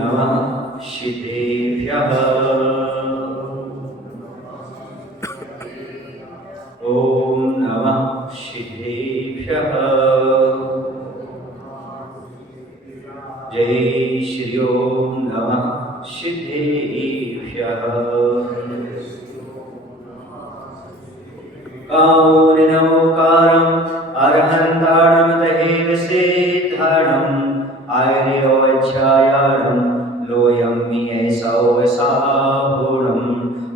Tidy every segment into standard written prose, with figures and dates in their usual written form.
नमः शिवेभ्यः। ॐ नमः शिवेभ्यः। जय श्री ओम नमः शिवेभ्यः। कारुण्यमोकारम् अरहन्ताणमतहेव सिद्धाणम् आयुर्योच्छायाणम् लोयम्ये सौवसाभूणम्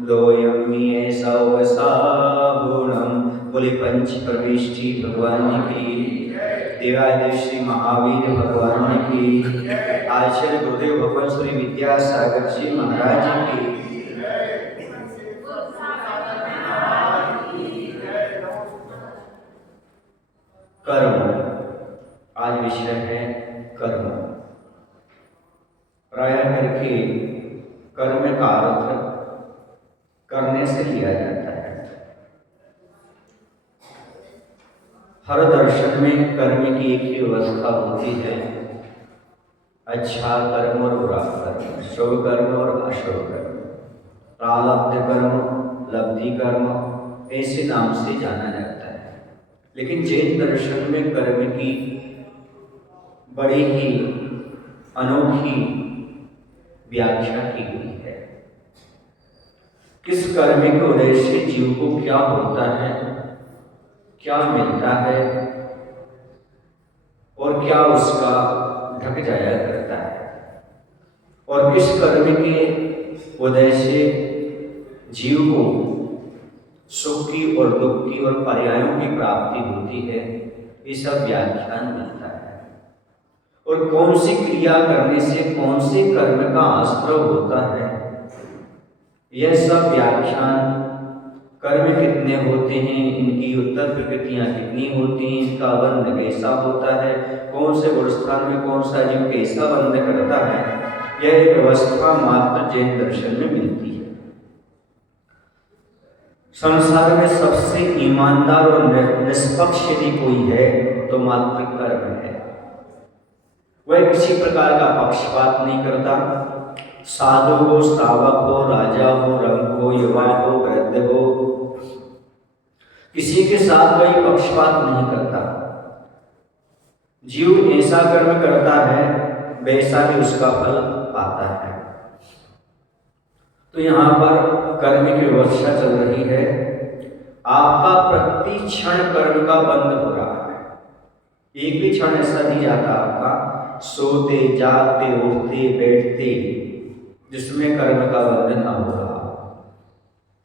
लोयम्ये सौवसाभूणम्। बोले पंच प्रविष्टि भगवान की, देवादेव श्री महावीर भगवान की, आचार्य गुरुदेव भगवान श्री विद्यासागर जी महाराज की। कर्म, आज विषय है कर्म। प्राय करके कर्म का अर्थ करने से लिया जाता है। हर दर्शन में कर्म की एक ही व्यवस्था होती है, अच्छा कर्म और बुरा कर्म, शुभ कर्म और अशुभ कर्म, प्रारब्ध कर्म, लब्धि कर्म, ऐसे नाम से जाना जाता है। लेकिन जैन दर्शन में कर्म की बड़ी ही अनोखी व्याख्या की गई है। किस कर्म के उदय से जीव को क्या होता है, क्या मिलता है और क्या उसका ढक जाया करता है, और किस कर्म के उदय से जीव को सुख की और दुख की और पर्यायों की प्राप्ति होती है, ये सब व्याख्यान मिलता है। और कौन सी क्रिया करने से कौन से कर्म का आश्रय होता है, यह सब व्याख्यान, कर्म कितने होते हैं, इनकी उत्तर प्रकृतियां कितनी होती हैं, इनका बंध कैसा होता है, कौन से गुणस्थान में कौन सा जीव कैसा बंध करता है, यह व्यवस्था मात्र जैन दर्शन में मिलती है। संसार में सबसे ईमानदार और निष्पक्ष यदि कोई है तो मात्र कर्म है। वह किसी प्रकार का पक्षपात नहीं करता। साधु हो, श्रावक हो, राजा हो, रंग हो, युवा हो, वृद्ध हो, किसी के साथ कोई पक्षपात नहीं करता। जीव ऐसा कर्म करता है वैसा ही उसका फल पाता है। तो यहाँ पर कर्म की व्यवस्था चल रही है। आपका प्रति क्षण कर्म का बंध हो रहा है। एक भी क्षण ऐसा नहीं जाता आपका सोते जागते उठते बैठते जिसमें कर्म का बंध न हो रहा।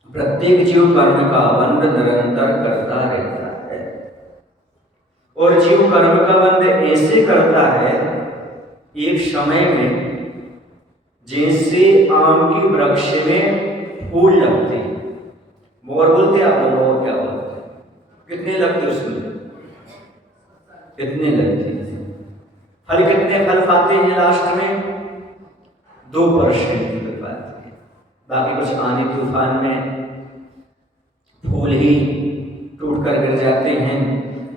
प्रत्येक जीव कर्म का बंध निरंतर करता रहता है। और जीव कर्म का बंध ऐसे करता है, एक समय में जैसे आम की वृक्ष में फूल लगते हैं। मोर बोलते हैं आप लोग, मोर क्या बोलते हैं? कितने लगते उसमें? कितने लगते हैं? फल कितने फल पाते हैं लास्ट में? 2% फल पाते हैं। बाकी कुछ आने तूफान में फूल ही टूट कर गिर जाते हैं,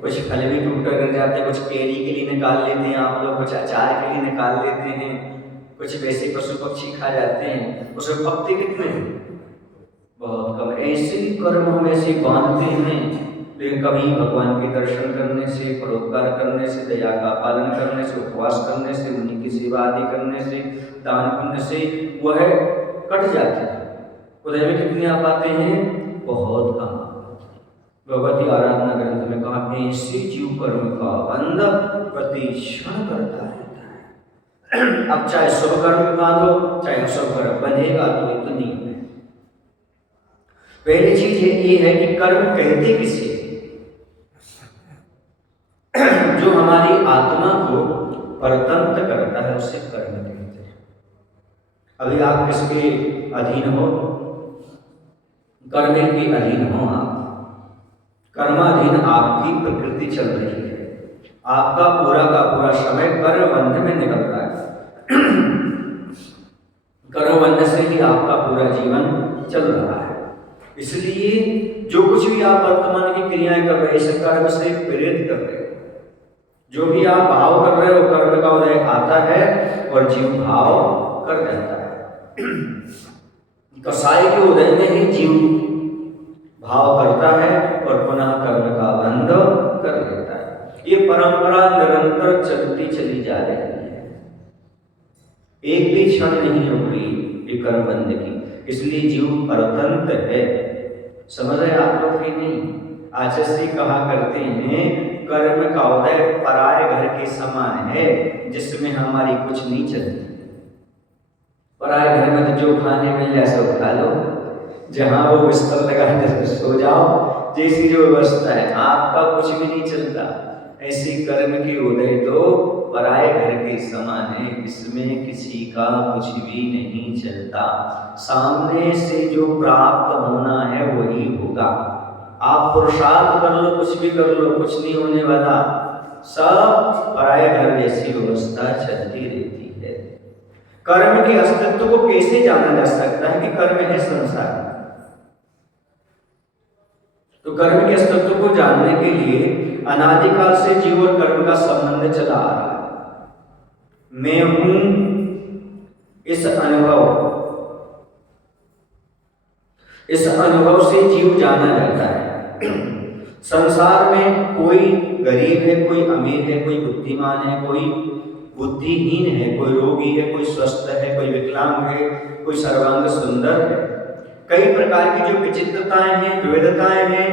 कुछ फल भी टूट कर गिर जाते हैं, कुछ केरी के लिए निकाल लेते हैं आप लोग, कुछ अचार के लिए निकाल लेते हैं, कुछ वैसे पशु पक्षी खा जाते हैं। उसमें पत्ते कितने? बहुत कम। ऐसे ही कर्म हम ऐसे बांधते हैं, लेकिन कभी भगवान के दर्शन करने से, परोपकार करने से, दया का पालन करने से, उपवास करने से, मुनि की सेवा आदि करने से, दान पुण्य से वह कट जाते हैं। उदय में कितने आ पाते हैं? बहुत कम। भगवती आराधना ग्रंथ में कहा, ऐसे जीव कर्म का बंध प्रति क्षण करता रहता है। अब चाहे शुभ कर्म बांधो चाहे अशुभ कर्म, बंधेगा तो इतनी है। पहली चीज ये है कि कर्म कहते किसे? जो हमारी आत्मा को परतंत्र करता है उसे कर्म कहते हैं। अभी आप किसके अधीन हो? कर्म के अधीन हो आप। कर्माधीन आपकी प्रकृति चल रही है। आपका पूरा का पूरा समय कर्म बंध में निकल रहा है। कर्म बंध से ही आपका पूरा जीवन चल रहा है। इसलिए जो कुछ भी आप वर्तमान की क्रियाएं कर रहे हैं, इस कर्म से प्रेरित कर रहे हैं। जो भी आप भाव कर रहे हो कर्म का उदय आता है और जीव भाव कर जाता है। कसाई के उदय में ही जीव भाव करता है और पुनः कर्म का बंध कर देता है। ये परंपरा निरंतर चलती चली जा रही है, एक भी क्षण नहीं रुकी ये कर्म बंध की, इसलिए जीव परतंत्र है। समझ रहे आप लोग कि नहीं? आचार्य जी कहा करते हैं कर्म का उदय पराये घर के समान है, जिसमें हमारी कुछ नहीं चलती। पराये घर में तो जो खाने मिल जाए सो खा लो, जहां वो बिस्तर लगा है सो जाओ, जैसी जो व्यवस्था है, आपका कुछ भी नहीं चलता। ऐसी कर्म की उदय तो पराये घर के समान है, इसमें किसी का कुछ भी नहीं चलता। सामने से जो प्राप्त होना है वही होगा। आप पुरुषार्थ कर लो, कुछ भी कर लो, कुछ नहीं होने वाला। सब पराये घर जैसी व्यवस्था चलती रहती है। कर्म के अस्तित्व को कैसे जाना जा सकता है कि कर्म है संसार? तो कर्म के अस्तित्व को जानने के लिए अनादिकाल से जीव और कर्म का संबंध चला आ रहा है। मैं हूं इस अनुभव से जीव जाना जाता है। संसार में कोई गरीब है, कोई अमीर है, कोई बुद्धिमान है, कोई बुद्धिहीन है, कोई रोगी है, कोई स्वस्थ है, कोई विकलांग है, कोई सर्वांग सुंदर है। कई प्रकार की जो विचित्रताएं हैं, विविधताएं हैं,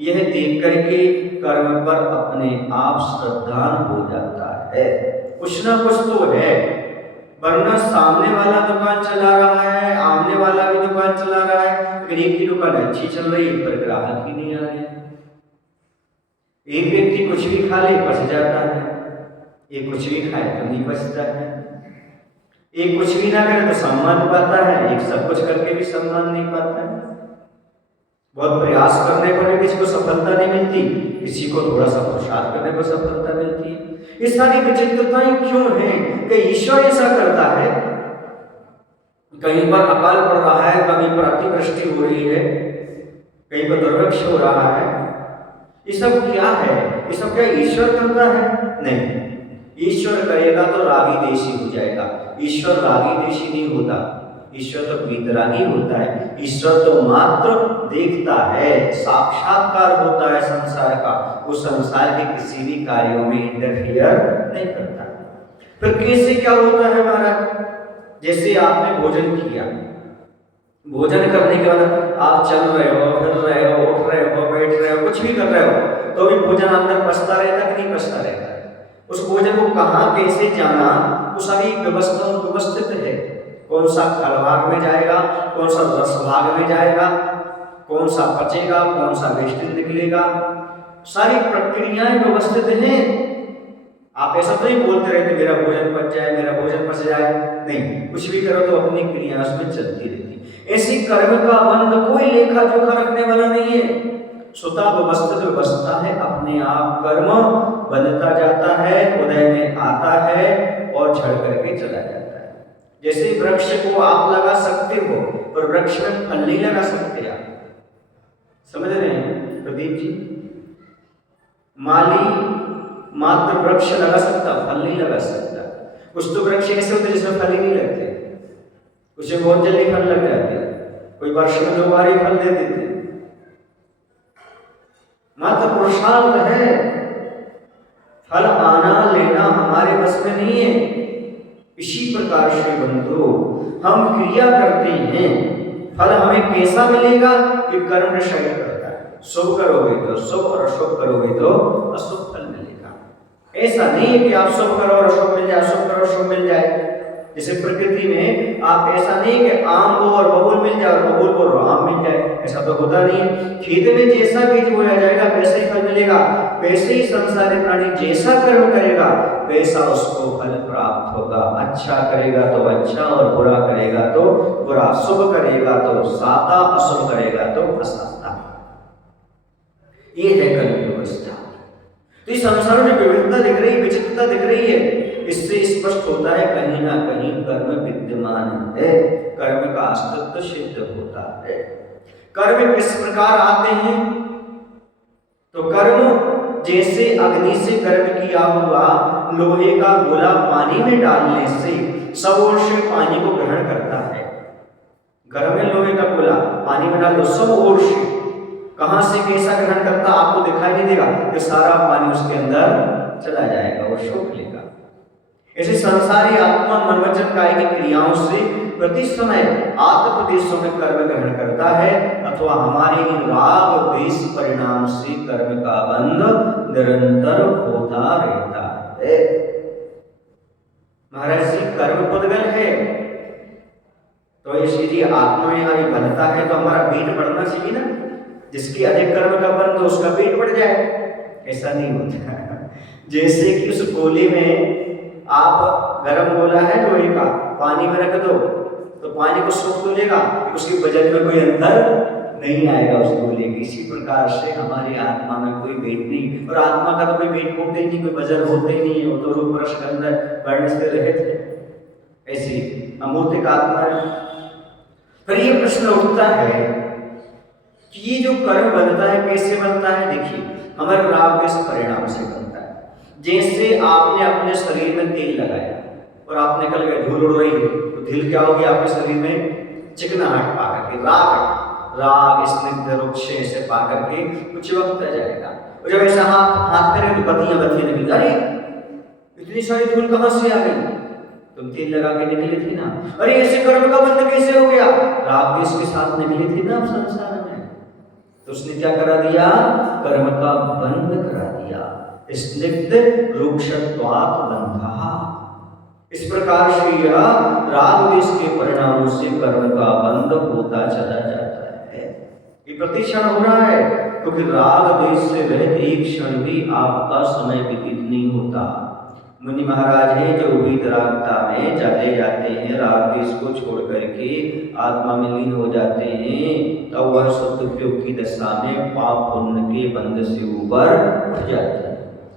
यह देख करके कर्म पर अपने आप श्रद्धान हो जाता है। कुछ ना कुछ तो है, वरना सामने वाला दुकान चला रहा है, आमने वाला भी दुकान चला रहा है, एक की दुकान अच्छी चल रही है पर ग्राहक ही नहीं आ रहे। एक व्यक्ति कुछ भी खा ले बच जाता है, एक कुछ भी खाए तो नहीं बचता है, एक कुछ भी ना करे तो सम्मान पाता है, एक सब कुछ करके भी सम्मान नहीं पाता है। बहुत प्रयास करने पर भी किसी को सफलता नहीं मिलती, किसी को थोड़ा सा पुरुषार्थ करने पर सफलता मिलती है। ये सारी विचित्रताएं क्यों हैं कि ईश्वर ऐसा करता है? कहीं पर अकाल पड़ रहा है, कहीं पर अतिवृष्टि हो रही है, कहीं पर दुर्भिक्ष हो रहा है। ये सब क्या है? ये सब क्या ईश्वर करता है? नहीं, ईश्वर करेगा तो रागी देशी हो जाएगा। ईश्वर रागी देशी नहीं होता, ईश्वर तो वितरागी होता है। ईश्वर तो मात्र देखता है, साक्षात्कार होता है संसार का, वो संसार के किसी भी कार्यों में इंटरफियर नहीं करता। फिर कैसे क्या होता है महाराज? जैसे आपने भोजन किया, भोजन करने के बाद आप चल रहे हो, फिर रहे हो, उठ रहे हो, बैठ रहे हो, कुछ भी कर रहे हो, तो भी भोजन अंदर पचता रहता कि नहीं पचता रहता है? उस भोजन को कहाँ कैसे जाना, वो सारी व्यवस्था व्यवस्थित है। कौन सा खल भाग में जाएगा, कौन सा रस भाग में जाएगा, कौन सा पचेगा, कौन सा वेस्टेज निकलेगा, सारी प्रक्रियाएं व्यवस्थित हैं। आप ऐसा तो नहीं बोलते रहते मेरा भोजन पच जाए, मेरा भोजन पच जाए, नहीं, कुछ भी करो तो अपनी क्रिया उसमें चलती रहती। ऐसी कर्म का बंध कोई लेखा जोखा रखने वाला नहीं है, स्वतः व्यवस्थित व्यवस्था है। अपने आप कर्म बनता जाता है, उदय में आता है और झड़ करके चला जाता है। जैसे वृक्ष को आप लगा सकते हो पर वृक्ष में फल नहीं लगा सकते आप, समझ रहे हैं प्रदीप जी? माली मात्र वृक्ष लगा सकता, फल नहीं लगा सकता। कुछ तो वृक्ष ऐसे होते जिसमें फल ही नहीं लगते, कुछ में बहुत जल्दी फल लग जाते, कोई वर्ष में 2 बार ही फल दे देते। मात्र पुरुषार्थ है, फल आना लेना हमारे बस में नहीं है। इसी प्रकार से बंधु हम क्रिया करते हैं, फल हमें कैसा मिलेगा कि कर्म निश्चय करता है। शुभ करोगे तो शुभ और अशुभ करोगे तो अशुभ फल मिलेगा। ऐसा नहीं है कि आप शुभ करो और अशुभ मिल जाए, शुभ करो और शुभ मिल जाए। जैसे प्रकृति में आप ऐसा नहीं कि आम बो और बबूल मिल जाए और बबूल बो और आम मिल जाए, ऐसा तो होता नहीं है। खेत में जैसा बीज बोया जाएगा वैसे ही फल मिलेगा, वैसे ही संसारी प्राणी जैसा कर्म करेगा वैसा उसको फल प्राप्त होगा। अच्छा करेगा तो अच्छा और बुरा करेगा तो बुरा, शुभ करेगा तो साता, अशुभ करेगा तो असाता। ये है कर्म व्यवस्था। तो इस संसार में विविधता दिख रही, विचित्रता दिख रही है, इससे स्पष्ट होता है कहीं ना कहीं कर्म विद्यमान है, कर्म का अस्तित्व सिद्ध होता है। कर्म किस प्रकार आते हैं? तो कर्म जैसे अग्नि से गर्म किया हुआ लोहे का गोला पानी में डालने से सब ओर से पानी को ग्रहण करता है। घर में लोहे का गोला पानी में डाल दो, सब ओर से कहां से कैसा ग्रहण करता आपको दिखाई नहीं देगा, ये सारा पानी उसके अंदर चला जाएगा, वो सोख लेगा। ऐसे संसारी आत्मा मन वचन काय की क्रियाओं से प्रति समय आत्म प्रदेशों में कर्म ग्रहण करता है, अथवा हमारे राग द्वेष परिणाम से कर्म का बंध निरंतर होता रहता है। महाराज जी कर्म पदगल है, तो इसीलिए आत्मा में हमारी बनता है तो हमारा वेट बढ़ना चाहिए ना। जिसकी अधिक कर्म का बंध तो उसका वेट बढ़ जाए, ऐसा नहीं होता। जैसे कि उस गोले में आप गर्म गोला है लोहे का, पानी में रख दो तो पानी को सोख तो लेगा, उसके वजन में कोई अंतर नहीं आएगा उस गोले के। इसी प्रकार से हमारी आत्मा में कोई वेट नहीं, और आत्मा का तो कोई वेट होते ही नहीं, कोई वजन होते ही नहीं है, वो तो रूप रस गंध वर्ण से रहित है। ऐसी अमूर्तिक आत्मा है। फिर ये प्रश्न उठता है कि ये जो कर्म बनता है कैसे बनता है? देखिए, हमारे राग द्वेष परिणाम से बनता है। जैसे आपने अपने शरीर में तेल लगाया और आपने कल गए धूल उड़ रही है, तो धूल क्या होगी आपके शरीर में? चिकनाहट पा करके, राग स्निग्ध रुक्ष से पा करके कुछ वक्त जाएगा। और जब ऐसा हाथ करें तो बत्तियां निकली, अरे इतनी सारी धूल कहां से आ गई? तुम तेल लगा के निकले थे ना। अरे ऐसे कर्म का बंध कैसे हो गया? राग द्वेष के साथ निकले थे ना आप संसार में, तो उसने क्या करा दिया? कर्म का बंध करा दिया। स्निग्ध रूक्षत्वात् बंधः। इस प्रकार से यह राग द्वेष के परिणामों से कर्म का बंध होता चला जाता है। ये प्रतिक्षण हो रहा है, क्योंकि राग द्वेष से रहित एक क्षण भी आपका समय व्यतीत नहीं होता। मुनि महाराज हैं जो वीतरागता में जाते जाते हैं, राग द्वेष को छोड़ करके आत्मा में लीन हो जाते हैं, तब तो वह सदुपयोग की दशा में पाप पुण्य के बंध से ऊपर उठ जाते हैं।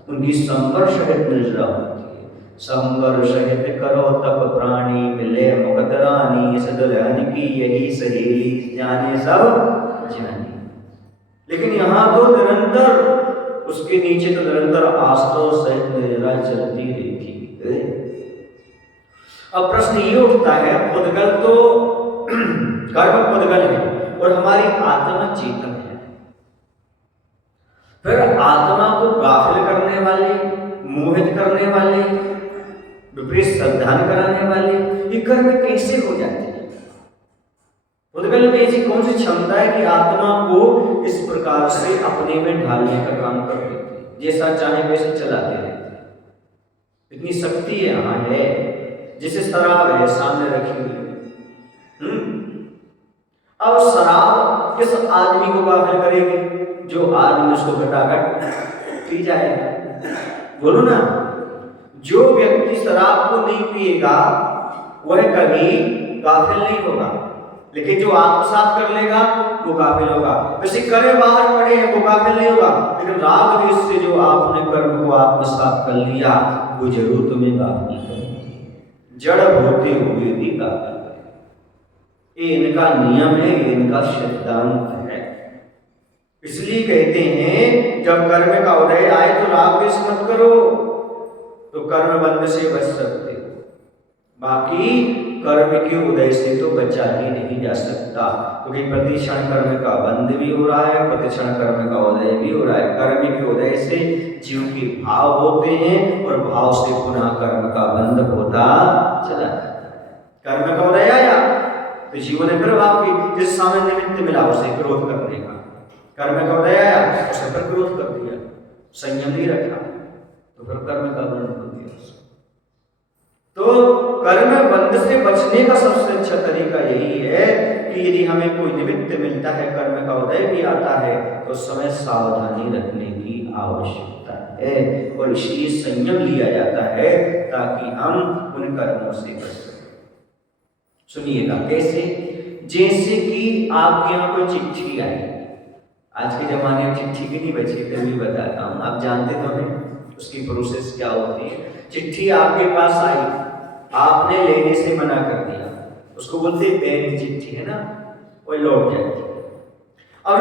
उनकी संवर सहित निर्जरा होती है। संवर सहित करो तप प्राणी, मिले मुकत रानी, सदुल्हन की यही सहेली, जाने सब जानी। लेकिन यहाँ तो निरंतर उसके नीचे तो निरंतर आश्रव सहित निर्जरा चलती रहती है। अब प्रश्न ये उठता है, पुद्गल तो कर्म पुद्गल है और हमारी आत्मा चेतन है, फिर आत्मा को गाफिल करने वाले, मोहित करने वाले, विपरीत श्रद्धान कराने वाले ये कर्म कैसे हो जाते हैं? पुद्गल में ऐसी कौन सी क्षमता है कि आत्मा को इस प्रकार से अपने में ढालने का काम कर देते हैं, जैसा चाहे वैसे चलाते रहते हैं? इतनी शक्ति यहाँ है, जैसे शराब है सामने रखी हुई है। अब शराब किस आदमी को गाफिल करेगी? जो आदमी उसको घटाघट पी जाएगा। बोलो ना, जो व्यक्ति शराब को नहीं पिएगा वह कभी गाफिल नहीं होगा, लेकिन जो आत्मसात कर लेगा वो गाफिल होगा। वैसे करे बाहर पड़े वो गाफिल नहीं होगा, लेकिन राग द्वेष से जो आपने कर्म को आत्मसात कर लिया वो जरूर तुम्हें गाफिल करेगा, जड़ होते हुए भी गाफिल करेगा। ये इनका नियम है, ये इनका सिद्धांत है। इसलिए कहते हैं जब कर्म का उदय आए तो राग द्वेष मत करो, तो कर्म बंध से बच सकते हो। बाकी कर्म के उदय से तो बचा ही नहीं जा सकता, क्योंकि प्रतिक्षण कर्म का बंध भी हो रहा है, प्रतिक्षण कर्म का उदय भी हो रहा है। कर्म के उदय से जीव के भाव होते हैं और भाव से पुनः कर्म का बंध होता चला जाता है। कर्म का उदय आया तो जीवन ने फिर भाव की जिस सामान्य निमित्त मिला उसे क्रोध करने का, कर्म का उदय आया उसे फिर क्रोध कर दिया, संयम नहीं रखा तो फिर कर्म का बंध हो गया। तो कर्म बंध से बचने का सबसे अच्छा तरीका यही है कि यदि हमें कोई निमित्त मिलता है, कर्म का उदय भी आता है, तो समय सावधानी रखने की आवश्यकता है और इसलिए संयम लिया जाता है ताकि हम उन कर्मों से बच सकें। सुनिएगा कैसे? जैसे कि आपके यहाँ कोई चिट्ठी आई, आज के जमाने में चिट्ठी भी नहीं बची, फिर भी बताता हूँ, आप जानते तो हैं उसकी प्रोसेस क्या होती है। चिट्ठी आपके पास आई, आपने लेने से मना कर दिया, उसको बोलते हैं बैंक चिट्ठी, है ना, वो लौट जाती है। और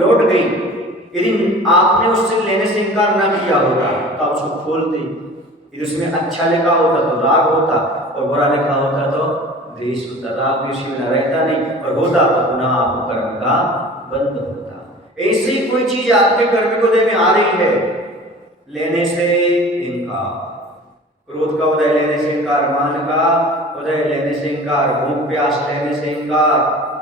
लौट गई, यदि आपने उससे लेने से इनकार ना किया होता तो आप उसको खोलते, यदि उसमें अच्छा लिखा होता तो राग होता, और बुरा लिखा होता तो द्वेष होता। राग द्वेष में रहता नहीं, और होता तो पुनः आपको कर्म का बंध होता। ऐसी कोई चीज आपके कर्म को उदय में आ रही है, लेने से इनकार, क्रोध का उदय लेने से इनकार, मान का उदय लेने से इनकार, भूख प्यास लेने से इनकार,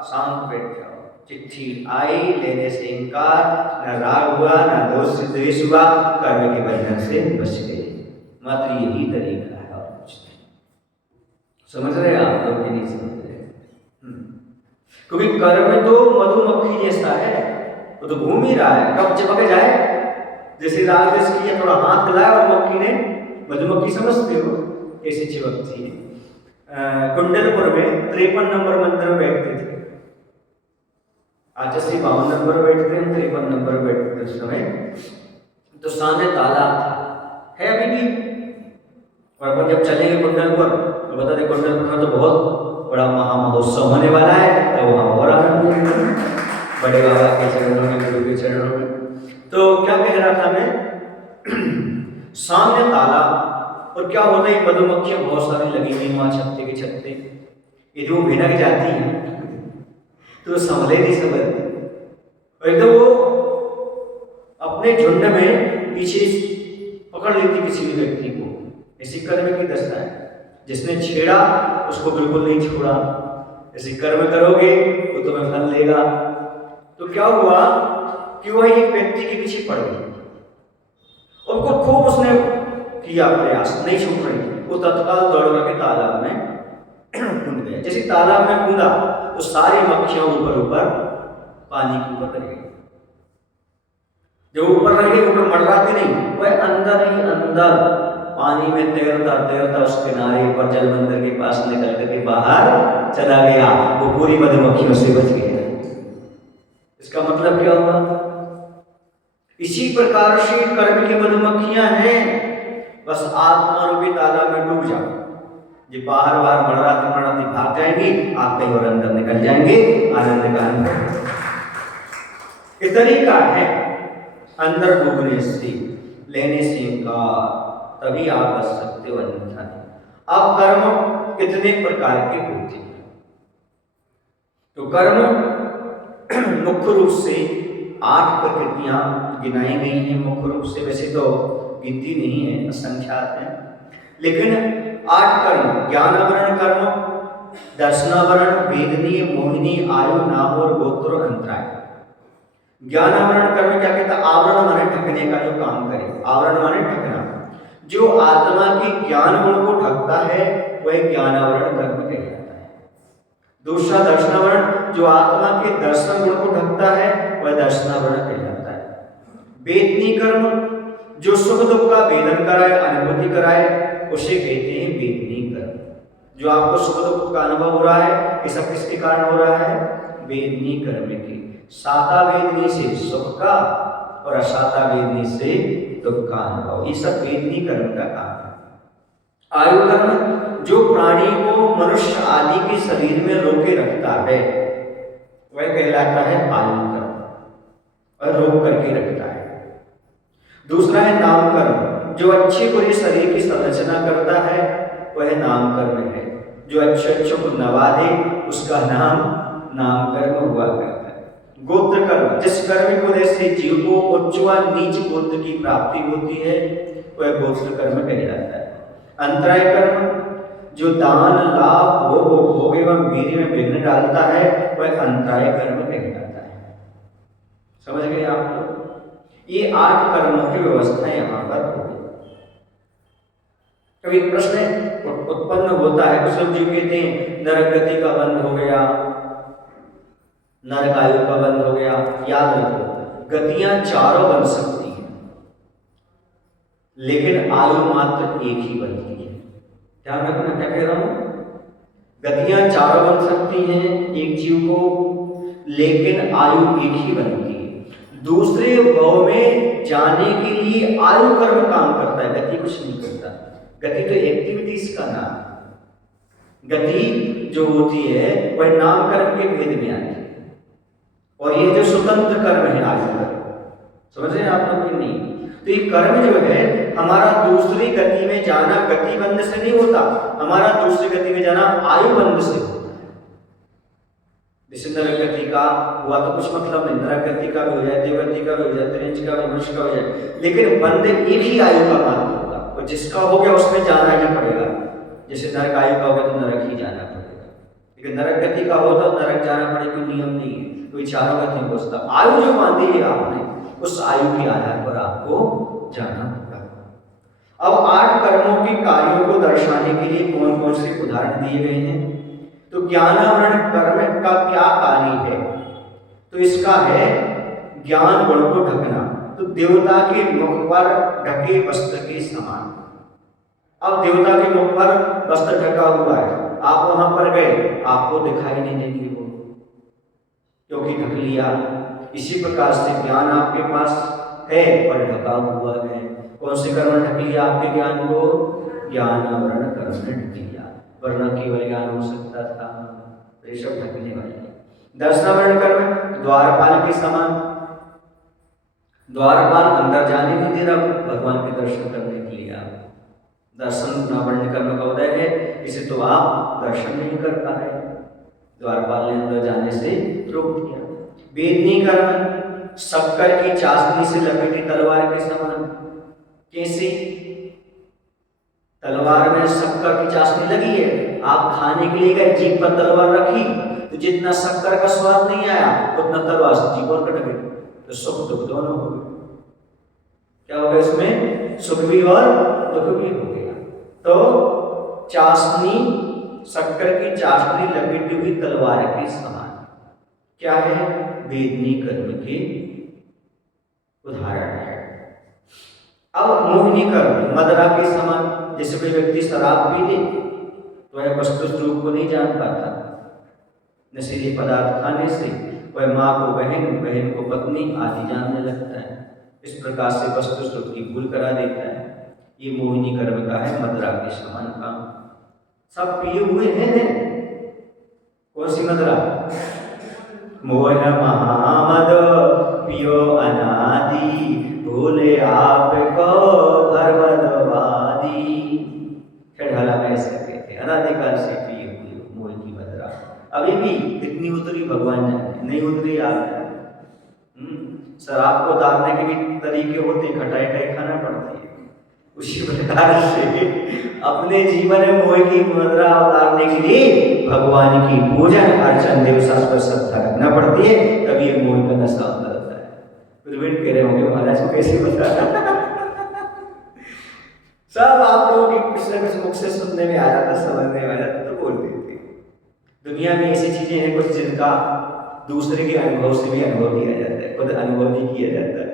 शांत बैठ जाओ। चिट्ठी आई लेने से इनकार, न राग हुआ न दोष द्वेष हुआ, कर्म के बंधन से बच गए। मात्र यही तरीका है, और कुछ नहीं। समझ रहे आप लोग कि नहीं समझ रहे? क्योंकि कर्म तो मधुमक्खी जैसा है, वो तो घूम ही रहा है, कब चिपक जाए। जैसे राग द्वेष किया, थोड़ा हाथ हिलाया और मक्खी ने, मधुमक्खी समझते हो कैसे चिपकती है। कुंडलपुर में 53 नंबर मंदिर में बैठते थे, आज 52 नंबर बैठते हैं, 53 नंबर बैठते थे उस समय। तो सामने तालाब था, है अभी भी। और अपन जब चलेंगे कुंडलपुर तो बता दें, कुंडलपुर में तो बहुत बड़ा महामहोत्सव होने वाला है, तो वहाँ और आनंद बड़े बाबा के चरणों में, गुरु के चरणों में। तो क्या कह रहा था मैं, सामने तालाब, और क्या होता है, मधुमक्खियां बहुत सारी लगी हुई वहां छत्ते के छत्ते, ये जो भिनक जाती है तो संभले नहीं संभलती, और एकदम वो अपने झुंड में पीछे पकड़ लेती किसी भी व्यक्ति को। ऐसी कर्म की दशा है, जिसने छेड़ा उसको बिल्कुल नहीं छोड़ा। ऐसे कर्म करोगे तो तुम्हें फल देगा। तो क्या हुआ कि वह एक व्यक्ति के पीछे पड़ गई, और उसको खूब उसने किया प्रयास, नहीं छूट रही, वो तत्काल दौड़ करके तालाब में कूद गया। जैसे तालाब में कूदा तो सारी मक्खियां ऊपर ऊपर पानी के ऊपर रह गई। जब ऊपर रह गई, ऊपर मडराती नहीं, वह अंदर ही अंदर पानी में तैरता तैरता उस किनारे पर जल मंदिर के पास निकल करके बाहर चला गया। वो पूरी मधुमक्खियों से बच गया। इसका मतलब क्या हुआ? इसी प्रकार से कर्म की मधुमक्खियां हैं, बस आत्मा रूपी तालाब में डूब जाओ, ये बाहर बाहर मड़राती भाग जाएंगी, आप कहीं और अंदर निकल जाएंगे, आनंद का अनुभव। ये तरीका है अंदर डूबने से, लेने से इनकार, तभी आप बच सकते हो, अन्यथा नहीं। अब कर्म कितने प्रकार के होते हैं? तो कर्म मुख्य रूप से 8 प्रकृतियां गिनाई गई हैं मुख्य रूप से, वैसे तो गिनती नहीं है, असंख्यात है, लेकिन 8 कर्म: ज्ञानावरण कर्म, दर्शनावरण, वेदनीय, मोहिनी, आयु, नाम और गोत्र और अंतराय। ज्ञानावरण कर्म क्या कहता है? आवरण माने ढकने का जो काम करे, आवरण माने ढकना, जो आत्मा के ज्ञान गुण को ढकता है वह ज्ञानावरण कर्म कहलाता है। दूसरा दर्शनावरण, जो आत्मा के दर्शन गुण को ढकता है वह दर्शनावरण कहलाता है। वेदनीय कर्म, जो सुख दुख का वेदन कराए, अनुभूति कराए, उसे कहते हैं वेदनीय कर्म। जो आपको सुख दुख का अनुभव हो रहा है, ये सब किसके कारण हो रहा है? वेदनीय कर्म के। साता वेदनी से सुख का और असाता वेदनी से दुख का अनुभव, ये सब वेदनीय कर्म का काम है। आयु कर्म, जो प्राणी को मनुष्य आदि के शरीर में रोके रखता है वह कहलाता है आयु कर्म, और रोक करके रखता है। दूसरा है नाम कर्म, जो अच्छे बुरे शरीर की संरचना करता है वह नाम कर्म है। जो अच्छे अच्छों को नवा दे उसका नाम कर्म हुआ करता है। गोत्र कर्म, जिस कर्म को जैसे जीव को उच्च व नीच गोत्र की प्राप्ति होती है वह गोत्र कर्म कहलाता है। अंतराय कर्म, जो दान लाभ भोग एवं वीर्य में विघ्न डालता है वह अंतराय कर्म कहलाता है। समझ गए आप लोग? ये 8 कर्मों की व्यवस्था यहाँ पर हो गई। कभी प्रश्न उत्पन्न होता है, कुछ लोग जो कहते हैं नरक गति का बंद हो गया, नरक आयु का बंद हो गया। याद रखो, गतियां चारों बन सकती हैं, लेकिन आयु मात्र एक ही बनती है। ध्यान रखना, क्या कह रहा हूं? गतियां चारों बन सकती हैं एक जीव को, लेकिन आयु एक ही बनती है। दूसरे भव में जाने के लिए आयु कर्म काम करता है, गति कुछ नहीं करता। गति तो एक्टिविटीज का नाम है। गति जो होती है वह नाम कर्म के भेद में आती है, और ये जो स्वतंत्र कर्म है आयु कर्म, समझ रहे हैं आप लोग कि नहीं? तो ये कर्म जो है हमारा दूसरी गति में जाना गति बंध से नहीं होता, हमारा दूसरी गति में जाना आयु बंध से होता है। जैसे नरक गति का हुआ तो कुछ मतलब नहीं, नरक गति का भी हो जाए, देव गति का भी हो जाए, त्रिंच का भी, मनुष्य का हो जाए, लेकिन बंध एक ही आयु का मात्र होगा, और जिसका हो गया उसमें जाना ही पड़ेगा। जैसे नरक आयु का होगा तो नरक ही जाना पड़ेगा, लेकिन नरक गति का हो तो नरक जाना पड़ेगा, कोई नियम नहीं है, कोई चारों गति में बसता। आयु जो बांधी है आपने, उस आयु के आधार पर आपको जाना होगा। अब 8 कर्मों के कार्यों को दर्शाने के लिए कौन कौन से उदाहरण दिए गए हैं? तो ज्ञानावरण कर्म का क्या कार्य है? तो इसका है ज्ञान गुण को ढकना, तो देवता के मुख पर ढके वस्त्र के समान। अब देवता के मुख पर वस्त्र ढका हुआ है, आप वहां पर गए, आपको दिखाई नहीं देंगे वो, क्योंकि ढक लिया। इसी प्रकार से ज्ञान आपके पास है और ढका हुआ है। कौन से कर्म ढक लिया आपके ज्ञान को? ज्ञानावरण कर्म ने ढक लिया, वरना केवल ज्ञान हो सकता था, ये सब ढकने वाले। दर्शनावरण कर्म द्वारपाल के समान, द्वारपाल अंदर जाने नहीं दे रहा भगवान के दर्शन करने के लिए। आप दर्शन नावरण कर्म का उदय है, इसे तो आप दर्शन नहीं कर पा रहे, द्वारपाल ने अंदर जाने से रोक दिया। वेदनी कर्म शक्कर की चाशनी से लपेटी तलवार के समान। कैसे? तलवार में शक्कर की चाशनी लगी है, आप खाने के लिए गए, जीभ पर तलवार रखी, तो जितना शक्कर का स्वाद नहीं आया उतना तलवार से जीभ पर कट गई, तो सुख दुख दोनों हो गए। क्या हो गया इसमें? सुख भी और दुख भी हो गया। तो चाशनी, शक्कर की चाशनी लपेटी हुई तलवार के समान क्या है? वेदनी कर्म के उदाहरण है। अब मोहिनी कर्म मदरा के समान, जैसे कोई व्यक्ति शराब पी ले तो वह वस्तु स्वरूप को नहीं जान पाता, नशीले पदार्थ खाने से वह माँ को बहन, बहन को पत्नी आदि जानने लगता है, इस प्रकार से वस्तु स्वरूप की भूल करा देता है। ये मोहिनी कर्म का है मदरा के समान काम। सब पिए हुए हैं, कौन सी मदरा? मोह महामद पियो अनादि, भूले आपको भरवदवादी। ढाला में ऐसे कहते हैं, अनादिकाल से पिए हुए मोह की मदरा। अभी भी कितनी उतरी भगवान जाने, नहीं उतरी आप। शराब को उतारने के भी तरीके होते, खटाई खटाई खाना पड़ती है, उसी प्रकार से अपने जीवन में मोह की मुद्रा उतारने के लिए भगवान की पूजन अर्चन देवता पर श्रद्धा रखना पड़ती है, तभी ये मोह का नशा उतरता है। फिर वे कह रहे होंगे महाराज को कैसे बता सब आप लोगों की कुछ न कुछ मुख से सुनने में आ जाता, समझने में आ जाता, तो बोल देते। दुनिया में ऐसी चीजें हैं कुछ जिनका दूसरे के अनुभव से भी अनुभव दिया जाता है, खुद अनुभव नहीं किया जाता है।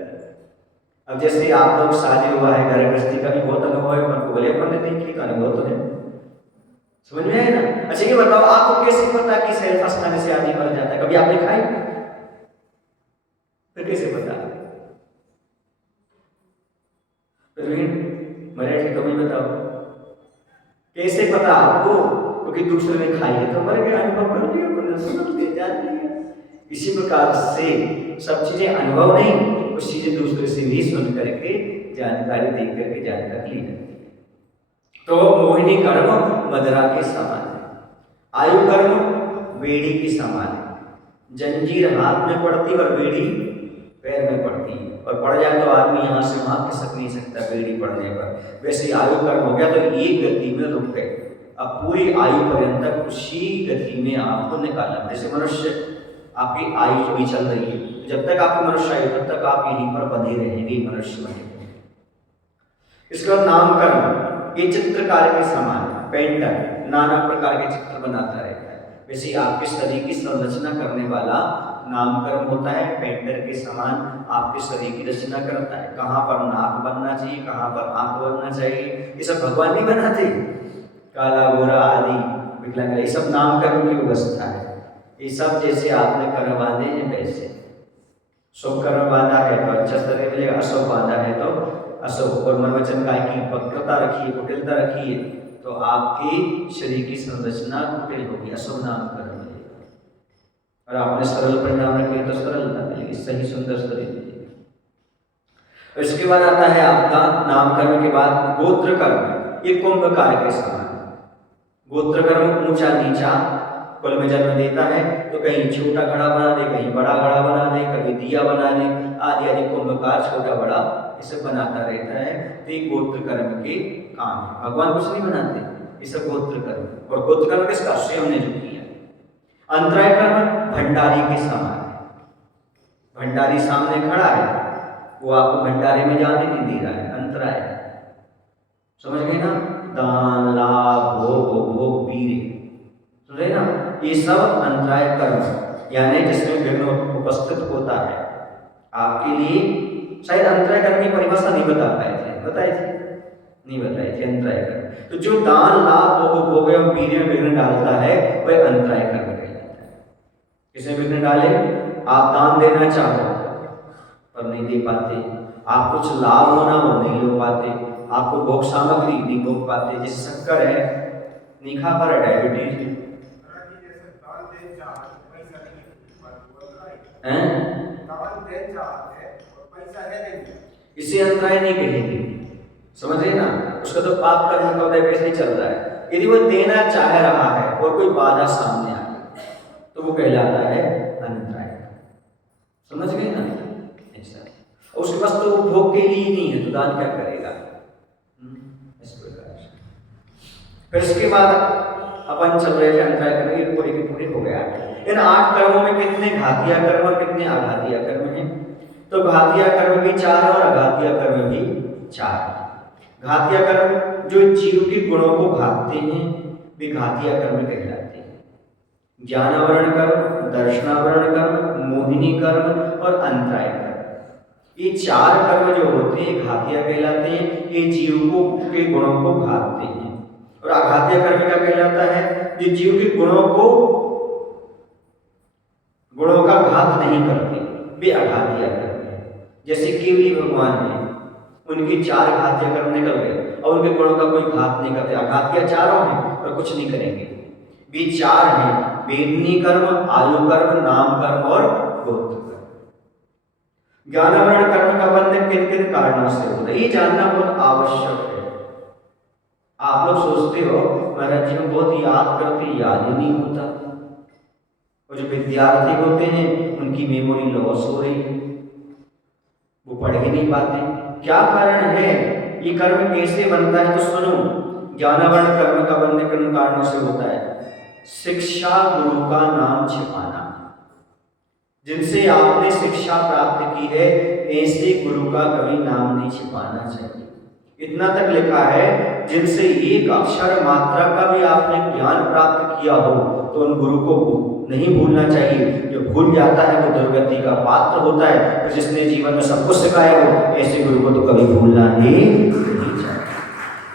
अब जैसे आप लोग शादी हुआ है, घर गृहस्थी का भी बहुत अनुभव है, पर बोले अपन ने नहीं किया, अनुभव तो है, समझ में आए ना? अच्छा ये बताओ, आपको कैसे पता कि सेल्फास खाने से आदमी मर जाता है? कभी आपने खाई? फिर कैसे पता? मराठी कभी बताओ कैसे पता आपको? क्योंकि दूसरे ने खाई है तो मर गया, अनुभव कर लिया, समझ लिया, जान लिया। इसी प्रकार से सब चीजें अनुभव नहीं, कुछ चीजें दूसरे से भी सुन करके जानकारी दे करके जानकारी ली जाती है। तो मोहिनी कर्म मदरा के समान है, आयु कर्म बेड़ी के समान है। जंजीर हाथ में पड़ती और बेड़ी पैर में पड़ती है, और पड़ जाए तो आदमी यहाँ से वहां खिसक नहीं सकता बेड़ी पड़ने पर। वैसे आयु कर्म हो गया तो एक गति में रुक गए, अब पूरी आयु पर्यंत उसी गति में आपको निकालना। जैसे मनुष्य आपकी आयु भी चल रही है, जब तक आपकी मनुष्य आयु तब तक आप यहीं पर बंधे रहेंगे, मनुष्य बने। इसका नामकरण ये चित्रकार के समान, पेंटर नाना प्रकार के चित्र बनाता रहता है, वैसे आपके शरीर की संरचना करने वाला नामकरण होता है, पेंटर के समान आपके शरीर की रचना करता है। कहाँ पर नाक बनना चाहिए, कहाँ पर आंख बनना चाहिए, ये सब भगवान नहीं बनाते। काला गोरा आदि विकलांग, ये सब नामकरण की व्यवस्था है। ये सब जैसे आपने कर्म बांधे हैं वैसे, शुभ कर्म बांधा है तो अच्छा शरीर मिलेगा, अशुभ बांधा है तो अशुभ। और मन वचन काय की वक्रता रखिए, कुटिलता रखिए, तो आपकी शरीर की संरचना कुटिल होगी, अशुभ नामकरण मिलेगा। और आपने सरल परिणाम रखे तो सरलता मिलेगी, सही सुंदर शरीर मिलेगी। इसके बाद आता है आपका नाम कर्म के बाद गोत्र कर्म। ये कुंभकार के समान। गोत्र कर्म ऊंचा नीचा कुल में जन्म देता है, तो कहीं छोटा घड़ा बना दे, कहीं बड़ा घड़ा बना दे, कभी दिया बना दे, आदि आदि कुंभकार छोटा बड़ा ये सब बनाता रहता है। तो ये गोत्र कर्म के काम है। भगवान कुछ नहीं बनाते, ये सब गोत्र कर्म। और गोत्र कर्म किसका? स्वयं ने जो किया। अंतराय कर्म भंडारी के समान है। भंडारी सामने खड़ा है, वो आपको भंडारे में जाने नहीं दे रहा है, अंतराय। समझ गए ना? दान लाभ भोग भोग वीर, सुन रहे ना? ये सब अंतराय कर्म, यानी जिसमें विघ्न उपस्थित होता है आपके लिए। शायद अंतराय कर्म की परिभाषा नहीं बता पाए थे, बताए थे? नहीं बताए थे अंतराय कर्म। तो जो दान लाभ भोग एवं वीर में विघ्न डालता है वह अंतराय कर्म कहलाता है। किसमें विघ्न डाले? आप दान देना चाहो पर नहीं दे पाते, आप कुछ लाभ होना वो नहीं हो पाते, आपको भोग सामग्री नहीं भोग पाते। जैसे शक्कर है नहीं खा पा रहा, डायबिटीज है, इसे अंतराय नहीं कहेंगे। समझ रहे ना? उसका तो पाप कर्म का उदय कैसे चल रहा है। यदि वो देना चाह रहा है और कोई बाधा सामने आ गई तो वो कहलाता है अंतराय। समझ गए ना? ऐसा। उसके पास तो भोग के लिए ही नहीं है, तो दान क्या करेगा? इस प्रकार से। फिर इसके बाद अपन चल रहे थे अंतराय कर्म, ये पूरे के पूरे हो गया। इन 8 कर्मों में कितने घातिया कर्म और कितने आघातिया कर्म हैं? तो घातिया कर्म भी 4 और आघातिया कर्म भी 4। घातिया कर्म जो जीव के गुणों को घातते हैं वे घातिया कर्म कहलाते हैं। ज्ञानावरण कर्म, दर्शनावरण कर्म, मोहिनी कर्म और अंतराय कर्म, ये 4 कर्म जो होते हैं घातिया कहलाते हैं। ये जीव को के गुणों को घातते हैं। और आघातिया कर्म क्या कहलाता है? जो जीव के गुणों का घात नहीं करते, वे आघातिया कर्म है। जैसे केवली भगवान है, उनके 4 घातिया कर्म निकल गए और उनके गुणों का कोई घात नहीं करते। आघातिया 4 हैं और कुछ नहीं करेंगे। वे 4 हैं: वेदनी कर्म, आयु कर्म, नाम कर्म और गोत्र कर्म। ज्ञानावरण कर्म का बंधन किन किन कारणों से होता है, ये जानना बहुत आवश्यक है। आप लोग सोचते हो महाराज जी हम बहुत याद करते, याद ही नहीं होता। और जो विद्यार्थी होते हैं उनकी मेमोरी लॉस हो रही है, वो पढ़ ही नहीं पाते। क्या कारण है? ये कर्म कैसे बनता है? तो सुनो, ज्ञानावरण कर्म का बनने किन कारणों से होता है? शिक्षा गुरु का नाम छिपाना। जिनसे आपने शिक्षा प्राप्त की है ऐसे गुरु का कभी नाम नहीं छिपाना चाहिए। इतना तक लिखा है, जिनसे एक अक्षर मात्रा का भी आपने ज्ञान प्राप्त किया हो तो उन गुरु को नहीं भूलना चाहिए। जो भूल जाता है वो दुर्गति का पात्र होता है। तो जिसने जीवन में सब कुछ सिखाया हो ऐसे गुरु को तो कभी भूलना ही नहीं चाहिए।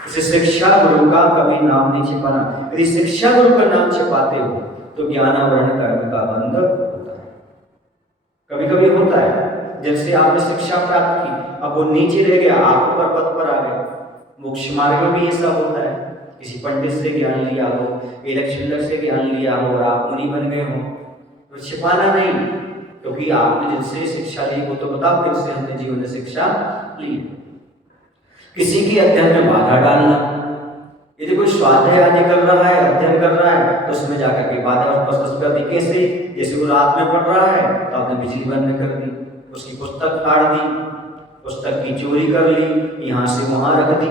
इसे शिक्षा गुरु का कभी नाम नहीं छिपाना। यदि शिक्षा गुरु का नाम छिपाते हो तो ज्ञानावरण कर्म का बंध होता है। कभी कभी होता है जिनसे आपने शिक्षा प्राप्त की, अब वो नीचे रह गया, आप ऊपर पद पर आ गए। मोक्ष मार्ग में भी ऐसा होता है। किसी पंडित से ज्ञान लिया हो, इलेक्शन से ज्ञान लिया हो और आप मुनि बन गए हो, तो छिपाना नहीं, क्योंकि आपने जिनसे शिक्षा ली वो तो बताओ किससे हमने जीवन में शिक्षा ली। किसी के अध्ययन में बाधा डालना, यदि कोई स्वाध्याय आदि कर रहा है, अध्ययन कर रहा है, तो उसमें जाकर के बाधा उपस्थित कर दी। कैसे? जैसे वो रात में पढ़ रहा है तो आपने बिजली बंद कर दी, उसकी पुस्तक फाड़ दी, पुस्तक की चोरी कर ली, यहाँ से वहां रख दी,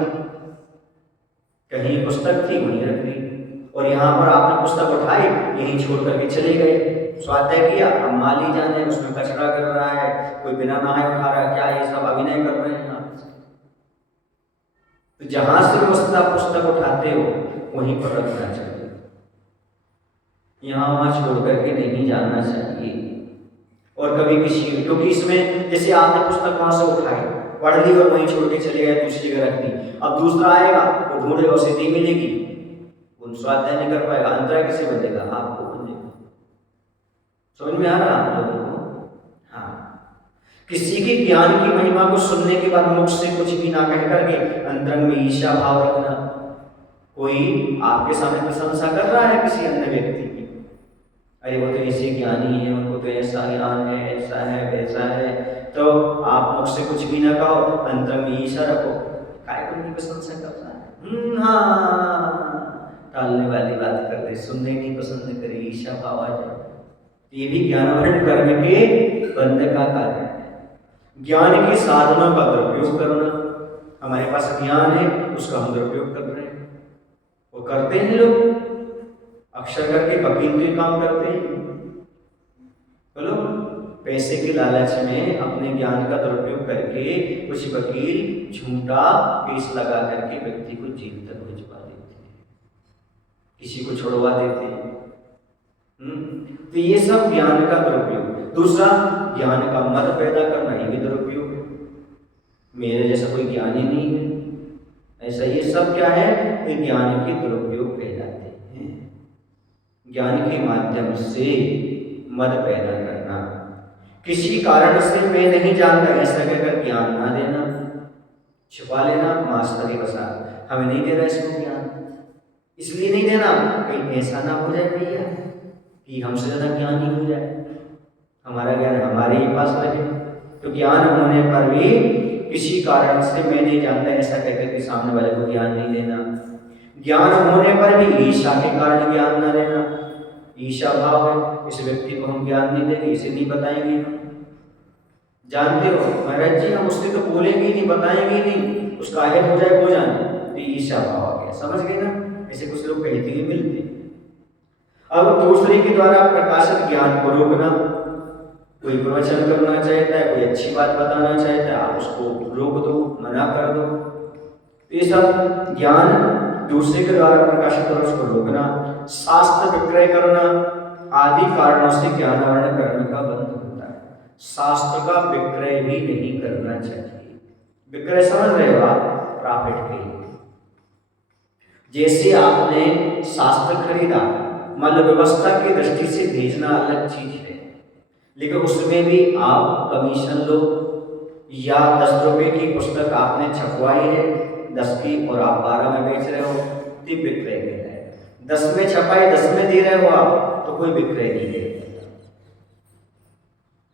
कहीं पुस्तक थी वहीं रख दी, और यहाँ पर आपने पुस्तक उठाई यहीं छोड़ करके चले गए। स्वाध्याय किया, अब माली जाने उसमें कचरा कर रहा है, कोई बिना नहाए उठा रहा है, क्या ये सब अभिनय कर रहे हैं आप? तो जहां से व्यवस्था पुस्तक उठाते हो वहीं पर रखना चाहिए, यहाँ वहां छोड़ करके नहीं जाना चाहिए। और कभी किसी, क्योंकि इसमें जैसे आपने पुस्तक वहां से उठाई, पढ़ ली और वहीं छोड़ के चले गए, दूसरी जगह रख दी, अब दूसरा आएगा वो ढूंढेगा, उसे दी मिलेगी, वो स्वाध्याय नहीं कर पाएगा, अंतराय किसे बनेगा? आपको बनेगा। समझ में आ रहा आप लोगों को? हाँ। किसी के ज्ञान की महिमा को सुनने के बाद मुख से कुछ भी ना कह करके अंतरंग में ईर्ष्या भाव रखना। कोई आपके सामने प्रशंसा कर रहा है किसी अन्य व्यक्ति की, अरे वो तो ऐसे ज्ञानी है, उनको तो ऐसा ज्ञान है, ऐसा है, वैसा है, तो आप मुख मुझसे कुछ भी ना कहो, अंतर में ईर्ष्या रखो। काय को नहीं प्रशंसा करता है, हाँ, टालने वाली बात कर दे, सुनने नहीं पसंद करे, ईर्ष्या भाव आ जाए। ये भी ज्ञानावरण कर्म के बंध का कार्य है। ज्ञान की साधनों का दुरुपयोग करना, हमारे पास ज्ञान है उसका हम दुरुपयोग कर रहे हैं, वो करते हैं लोग, अक्षर करके वकील के काम करते हैं। बोलो, पैसे के लालच में अपने ज्ञान का दुरुपयोग करके कुछ वकील झूठा केस लगा करके व्यक्ति को जेल तक भिजवा देते हैं, किसी को छुड़वा देते हैं। तो ये सब ज्ञान का दुरुपयोग। दूसरा, ज्ञान का मत पैदा करना, ये भी दुरुपयोग है। मेरे जैसा कोई ज्ञानी नहीं है, ऐसा ये सब क्या है, ये ज्ञान के दुरुपयोग कहलाते हैं। ज्ञान के माध्यम से मत पैदा करना, किसी कारण से मैं नहीं जानता ऐसा कहकर ज्ञान ना देना, छुपा लेना, मास्टरी बसा, हमें नहीं दे रहा इसको ज्ञान, इसलिए नहीं देना कहीं ऐसा ना हो जाए भैया कि हमसे ज़्यादा ज्ञानी हो जाए, हमारा ज्ञान हमारे ही पास रहे। तो ज्ञान होने पर भी किसी कारण से मैं नहीं जानता ऐसा कहकर के सामने वाले को ज्ञान नहीं देना। ज्ञान होने पर भी ईर्ष्या के कारण ज्ञान ना देना, ईर्ष्या भाव है, इस व्यक्ति को हम ज्ञान नहीं देंगे, इसे नहीं बताएंगे। जानते हो महाराज जी, हम उससे तो बोलेंगे ही नहीं, बताएंगे ही नहीं, उसका अहित हो जाए, हो जाए, तो ईर्ष्या भाव आ गया। समझ गए ना, ऐसे कुछ लोग कहते हैं, मिलते। अब दूसरे के द्वारा प्रकाशित ज्ञान को रोकना, कोई प्रवचन करना चाहता है, कोई अच्छी बात बताना चाहता है, आप उसको रोक दो, मना कर दो। ये सब ज्ञान दूसरे के द्वारा प्रकाशित और उसको रोकना, शास्त्र विक्रय करना आदि कारणों से ज्ञानावरण कर्म का बंध होता है। शास्त्र का विक्रय भी नहीं करना चाहिए। विक्रय समझ रहे हो आप, प्रॉफिट के लिए। जैसे आपने शास्त्र खरीदा, मतलब व्यवस्था की दृष्टि से भेजना अलग चीज है, लेकिन उसमें भी आप कमीशन लो, या 10 रुपए की पुस्तक आपने छपवाई है 10 की और आप 12 में बेच रहे हो, तो विक्रय कहता है। 10 में छपाई 10 में दे रहे हो आप, तो कोई विक्रय नहीं है।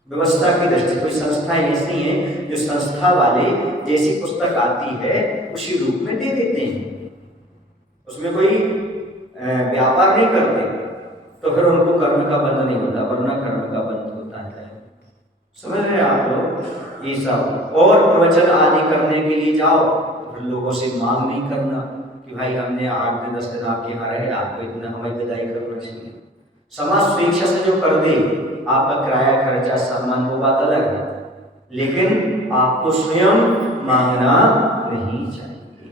व्यवस्था की दृष्टि, कुछ संस्थाएं ऐसी हैं जो संस्था वाले जैसी पुस्तक आती है उसी रूप में दे देते हैं, उसमें कोई व्यापार नहीं करते, तो फिर उनको कर्म का बंध नहीं होता, वरना कर्म का बंध होता है। समझ रहे हैं आप लोग ये सब। और प्रवचन आदि करने के लिए जाओ तो फिर लोगों से मांग नहीं करना कि भाई हमने 8 दिन 10 दिन आपके यहाँ रहे, आपको इतना हमें विदाई करना चाहिए। समाज स्वेच्छा से जो कर दे, आपका किराया खर्चा सम्मान वो बात अलग है, लेकिन आपको स्वयं मांगना नहीं चाहिए।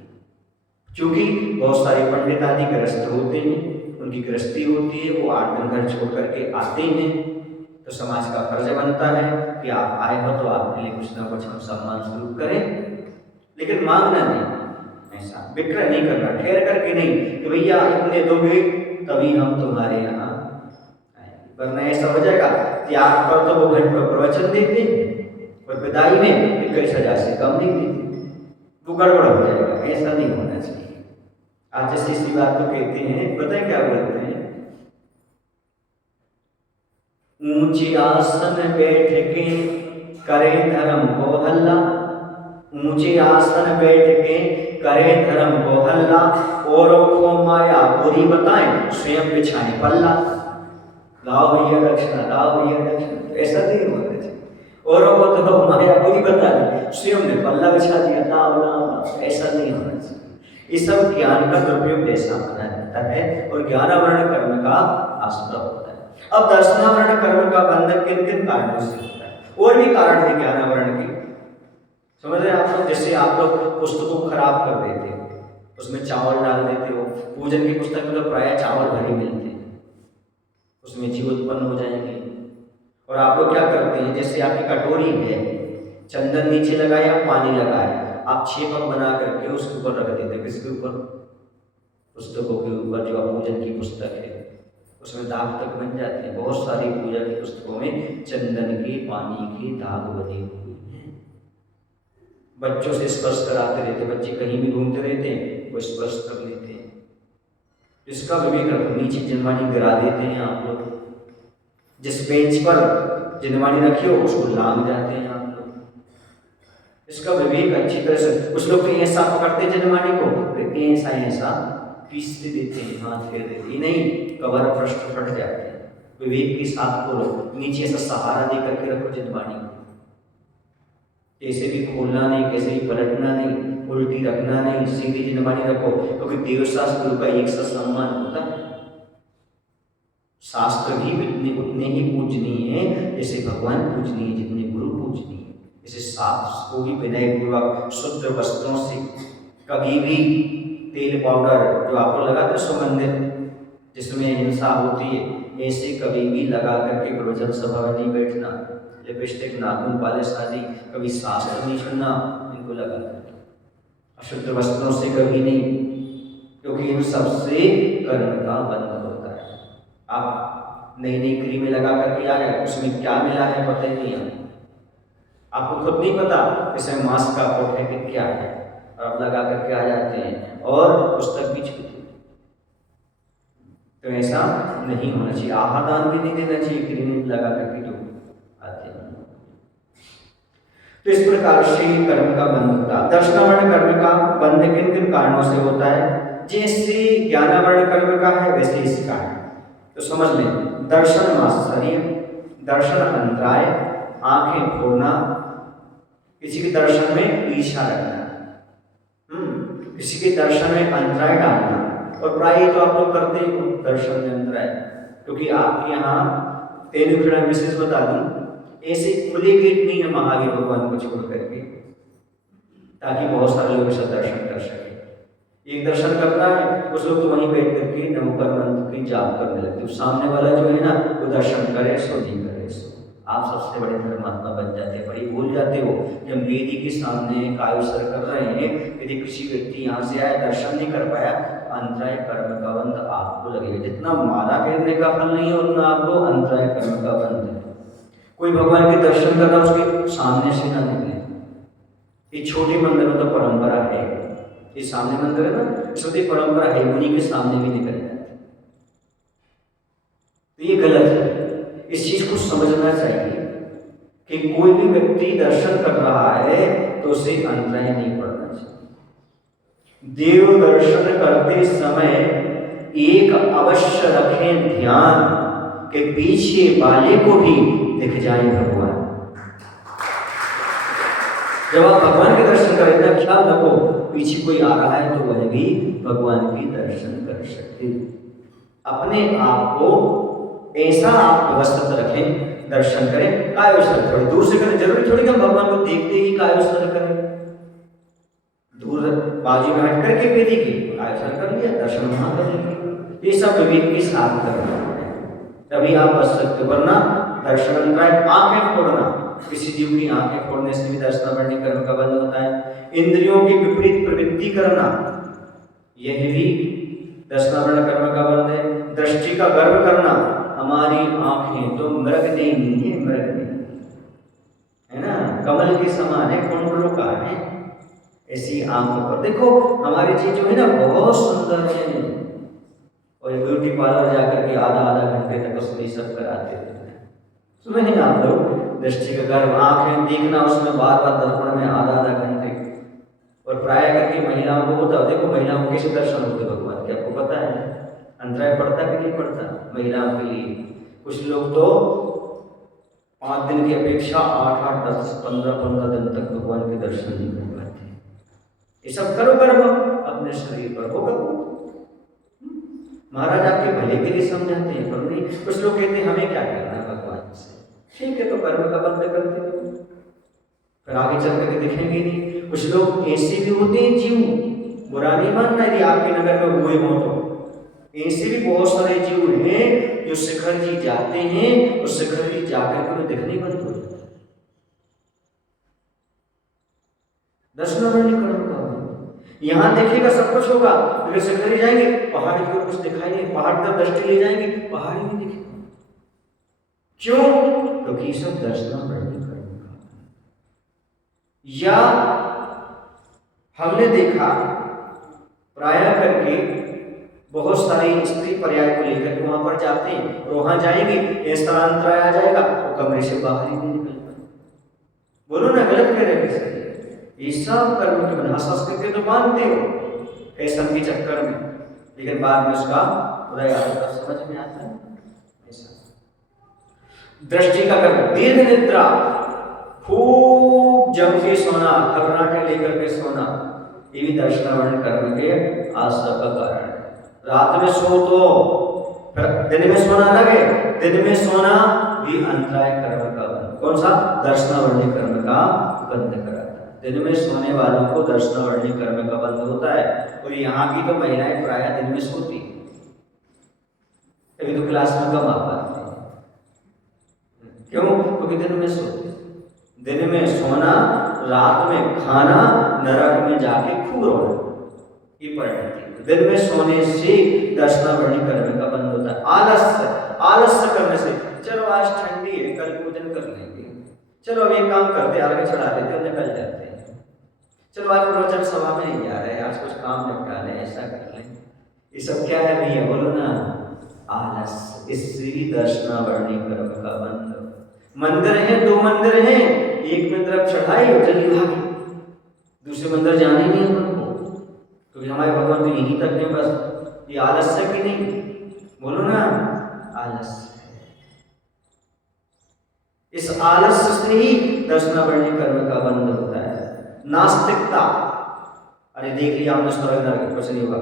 क्योंकि बहुत सारे पंडित आदि गृहस्थ होते हैं, उनकी गृहस्थी होती है, वो 8 दिन घर छोड़ करके आते हैं, तो समाज का फर्ज बनता है कि आप आए हो तो आपके लिए कुछ ना कुछ हम सम्मान स्वरूप करें, लेकिन मांगना नहीं, ऐसा विक्रय नहीं करना, ठहर करके नहीं कि भैया इतने दोगे तभी हम तुम्हारे यहाँ आएंगे, वरना ऐसा हो जाएगा त्याग पर तो वो घंटों प्रवचन देते और विदाई में 21,000 से कम नहीं देते, वो गड़बड़ हो जाएगा, ऐसा नहीं होना चाहिए। आज जैसे इसी बात को कहते हैं, पता है क्या बोलते हैं, ऊंचे आसन बैठ के करे धर्म को हल्ला, ऊंचे आसन बैठ के करे धर्म को हल्ला, औरों को माया बुरी बताएं स्वयं बिछाए पल्ला। लाओ भैया दक्षिणा, लाओ भैया दक्षिणा, ऐसा नहीं होना चाहिए। औरों को तो माया बुरी बता दी, स्वयं ने पल्ला बिछा दिया, लाओ लाओ, ऐसा नहीं होना चाहिए। ये सब ज्ञान का दुरुपयोग जैसा माना जाता है और ज्ञानावरण कर्म का आश्रय होता है। अब दर्शनावरण कर्म का बंधन किन किन कारणों से होता है, और भी कारण है ज्ञानावरण के, समझ रहे आप लोग। जैसे आप लोग पुस्तकों को खराब कर देते हो, उसमें चावल डाल देते हो, पूजन की पुस्तक में तो प्राय चावल भरी मिलते हैं, उसमें जीव उत्पन्न हो जाएंगे। और आप लोग क्या करते हैं, जैसे आपकी कटोरी है, चंदन नीचे लगाया, पानी लगाया, आप छेपक बना करके उसके ऊपर रख देते हैं, किसके ऊपर, पुस्तकों के ऊपर, जो पूजन की पुस्तक है उसमें दाग तक बन जाते हैं। बहुत सारी पूजा की पुस्तकों में चंदन के, पानी के दाग बने हुए हैं। बच्चों से स्पर्श कराते रहते, बच्चे कहीं भी घूमते रहते हैं, वो स्पर्श कर लेते हैं, इसका विवेक रखो। नीचे जिनवाणी गिरा देते हैं आप लोग, जिस बेंच पर जिनवाणी रखी हो उसको लांग जाते हैं आप लोग, इसका विवेक अच्छी तरह से, कुछ लोग तो ऐसा पकड़ते जन्माने को, फिर ऐसा ऐसा पीसते देते हैं, हाथ फेर देते हैं, नहीं कवर पृष्ठ फट जाते हैं। विवेक के साथ खोलो, नीचे से सहारा दे करके रखो जन्माने को, कैसे भी खोलना नहीं, कैसे भी पलटना नहीं, उल्टी रखना नहीं, सीधी जन्मानी रखो, क्योंकि देवशास्त्र गुरु का एक सा सम्मान होता है। शास्त्र भी उतने ही पूजनीय है जैसे भगवान पूजनीय है, जितने गुरु पूजनीय है। जैसे शास्त्र को भी विनय पूर्वक शुद्ध वस्त्रों से, कभी भी तेल पाउडर जो आपको लगाते सुगंधित जिसमें हिंसा होती है, ऐसे कभी भी लगा करके गुरुजन सभा में नहीं बैठना। लिपस्टिक, नाखून पॉलिश आदि कभी शास्त्र नहीं सुनना, इनको लगा करके अशुद्ध वस्त्रों से कभी नहीं, क्योंकि इन सबसे कर्म का बंध होता है। आप नई नई क्रीमें लगा करके आ गए, उसमें क्या मिला है पता ही नहीं, आपको खुद नहीं पता इसमें मास्क का कोट है कि क्या है, और आप लगा करके आ जाते हैं और पुस्तक भी छूते। तो ऐसा नहीं होना चाहिए, आहार दान भी नहीं देना चाहिए क्रीम लगा करके जो आते हैं। तो इस प्रकार से कर्म का बंध होता है। दर्शनावर्ण कर्म का बंध किन किन कारणों से होता है? जैसे ज्ञानावर्ण कर्म का है वैसे इसका है, तो समझ लें। दर्शन मात्सर्य, दर्शन अंतराय, आंखें फोड़ना, किसी के दर्शन में ईर्ष्या रखना, किसी के दर्शन में अंतराय डालना, और प्राय तो आप लोग करते ही हो दर्शन में अंतराय, क्योंकि आपके यहाँ तेन विशेष बता दूं, ऐसे खुले गेट नहीं है महावीर भगवान को छोड़ करके, ताकि बहुत सारे लोग ऐसा दर्शन कर सके। एक दर्शन करना है, कुछ लोग तो वहीं बैठ करके नमोकर मंत्र की जाप करने लगते, सामने वाला जो है ना वो दर्शन करे सो नहीं करे सो, आप सबसे बड़े धर्मात्मा बन जाते हैं। बड़ी भूल जाते हो कि हम वेदी के सामने कायुसर कर रहे हैं, यदि किसी व्यक्ति यहाँ से आया दर्शन नहीं कर पाया, अंतराय कर्म का बंध आपको लगेगा। जितना माला गिरने का फल नहीं है उतना आपको अंतराय कर्म का बंध है। कोई भगवान के दर्शन कर रहा उसके सामने से ना निकले। ये छोटे मंदिर में तो परंपरा है, ये सामने मंदिर है ना, इसमें परंपरा है, उन्हीं के सामने भी निकल जाते, तो ये गलत है। इस चीज को समझना चाहिए कि कोई भी व्यक्ति दर्शन कर रहा है तो उसे अंतराय नहीं पड़ना चाहिए। देव दर्शन करते समय एक अवश्य रखें ध्यान कि पीछे वाले को भी दिख जाए भगवान। जब आप भगवान के दर्शन करें इतना ख्याल रखो, पीछे कोई आ रहा है तो वह भी भगवान के दर्शन कर सकते। अपने आप को ऐसा आप व्यवस्थित रखें, दर्शन करें, कायोस्तर थोड़ी दूर से करें, जरूरी थोड़ी कि भगवान को देखते ही कायोस्तर करें, दूर बाजू में हट करके वेदी की कायोस्तर कर लिया, दर्शन वहां कर लिया। ये सब विवेक के साथ करना है, तभी आप बच सकते, वरना दर्शन अंतराय। आंखें फोड़ना, किसी जीव की आंखें फोड़ने से भी दर्शनावर्ण कर्म का बंध होता है। इंद्रियों की विपरीत प्रवृत्ति करना, यह भी दर्शनावर्ण कर्म का बंध है। दृष्टि का गर्व करना, हमारी आंखें तो मृग नहीं है, मृग नहीं है ना, कमल के समान है, कुंडलों का है, ऐसी आंखों पर देखो। हमारी चीज जो है ना बहुत सुंदर है, और ब्यूटी पार्लर जाकर के आधा आधा घंटे तक उसमें सब कराते थे। सुने हैं आप लोग, दृष्टि का गर्व, आंखें देखना उसमें बार बार दर्पण में आधा आधा घंटे, और प्राय करके महिलाओं को होता, देखो महिलाओं के कैसे दर्शन होते भगवान के, आपको पता है अंतराय पड़ता कि नहीं पड़ता महिलाओं के लिए। कुछ लोग तो 5 दिन की अपेक्षा 8-8, 10, 15 दिन तक भगवान के दर्शन नहीं कर पाते। ये सब करो कर्म अपने शरीर पर, होगा महाराज आपके भले के लिए समझाते हैं, पर नहीं। कुछ लोग कहते हैं हमें क्या करना है भगवान से, ठीक है तो कर्म का बंध करते हो, फिर आगे चल करके दिखेंगे नहीं। कुछ लोग ऐसे भी होते हैं जीव, बुरा नहीं मानना यदि आपके नगर में हुए हो तो, ऐसे भी बहुत सारे जीव हैं जो शिखर जी जाते हैं और शिखर जी जाकर के दिखने बंद हो जाते हैं। दर्शनावर्ण कर्म का यहाँ देखेगा सब कुछ होगा, अगर शिखर जी जाएंगे पहाड़ की ओर कुछ दिखाई नहीं, पहाड़ की दृष्टि ले जाएंगे पहाड़ ही नहीं दिखेगा। क्यों? क्योंकि सब दर्शनावर्ण कर्म का। या हमने देखा प्राय करके बहुत सारी स्त्री पर्याय को लेकर के वहां पर जाते हैं, और वहां जाएंगे इस तरह अंतराय आ जाएगा, वो कमरे से बाहर ही नहीं निकल पाए। बोलो ना गलत कह रहे हैं, ये सब कर्म के बंधन। संस्कृति तो मानते हो फैशन के चक्कर में, लेकिन बाद में उसका उदय आता है, समझ में आता है। दृष्टि का कर्म, दीर्घ निद्रा, खूब जम के सोना, खर्राटे लेकर के सोना, ये भी दर्शनावरण कर्म के आश्रय का कारण है। रात में सो तो फिर दिन में सोना लगे, दिन में सोना भी अंतराय कर्म का बंध। कौन सा? दर्शनावरणी कर्म का बंध कराता है। दिन में सोने वालों को दर्शनावरणी कर्म का बंध होता है। और यहाँ की तो महिलाएं प्रायः दिन में सोती, अभी तो क्लास में कम आ पाती है। क्यों? क्योंकि दिन में सोते, दिन में सोना, रात में खाना, नरक में जाके खूब रोना, ये परिणति। दिन में सोने से दर्शनावरणी कर्म का बंध होता है। आलस्य करने से, चलो आज ठंडी है कल पूजन कर लेंगे, चलो अब एक काम करते आगे चढ़ा देते और निकल जाते हैं, चलो आज प्रवचन सभा में नहीं जा रहे, आज कुछ काम निपटा लें, ऐसा कर लें। ये सब क्या है भैया, बोलो ना? आलस्य। इससे दर्शनावरणी कर्म का बंध। मंदिर है, 2 मंदिर हैं, एक में तरफ चढ़ाई और चली भागी, दूसरे मंदिर जाने नहीं हमको, क्योंकि हमारे भगवान तो यहीं तक है बस। ये आलस्य की नहीं, बोलो ना? आलस्य। इस आलस्य से ही दर्शनावरणी कर्म का बंध होता है। नास्तिकता, अरे देख लिया हमने स्वर्ग नरक, कुछ नहीं होगा।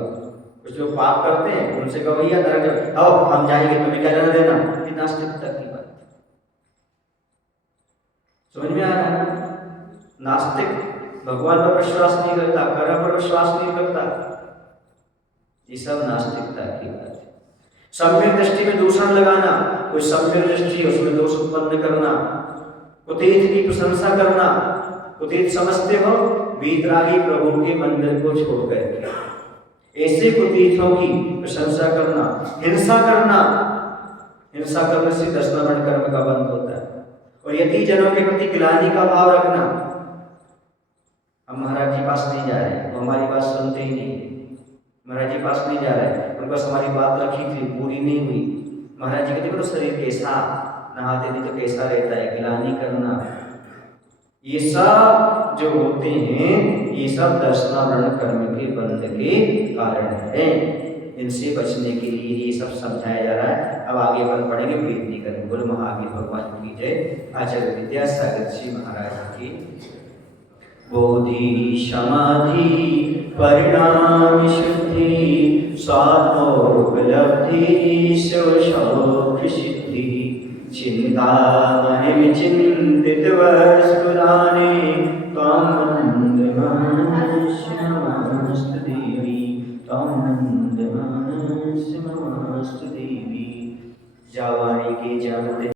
कुछ लोग पाप करते हैं, उनसे कहो भैया नरक आओ हम जाएंगे, तुम्हें क्या लेना देना, ये नास्तिकता की बात। समझ में आ रहा है? नास्तिक भगवान पर विश्वास नहीं करता, कर्म पर विश्वास नहीं करता, ये सब नास्तिकता की बात है। सम्यक दृष्टि में दूषण लगाना, कोई सम्यक दृष्टि उसमें दोष उत्पन्न करना, कुतीर्थ की प्रशंसा करना, कुतीर्थ समझते हो वीतरागी प्रभु के मंदिर को छोड़ करके, ऐसे कुतीर्थों की प्रशंसा करना, हिंसा करना, हिंसा करने से दर्शनावरणी कर्म का बंध होता है। और यदि जनों के प्रति गिलानी का भाव रखना, हम महाराज जी पास नहीं जा रहे, वो हमारी बात सुनते ही नहीं, महाराज जी पास नहीं जा रहे, उनके पास हमारी बात रखी थी पूरी नहीं हुई, महाराज जी कहते तो शरीर कैसा, नहाते नहीं तो कैसा रहता है, गिलानी करना, ये सब जो होते हैं ये सब दर्शनावरण कर्म के बंध के कारण है। इनसे बचने के लिए ये सब समझाया जा रहा है। अब आगे अपन पढ़ेंगे, वेद नहीं करेंगे। बोलो महावीर भगवान की जय। आचार्य विद्यासागर जी महाराज की। बोधि समाधि परिणाम शुद्धि स्वात्मोपलब्धि शौक सिद्धि चिंतामणि चिंतित वस्तुराने त्वं नमस्तु देवी त्वं नमस्तु देवी। जावाणी के जानते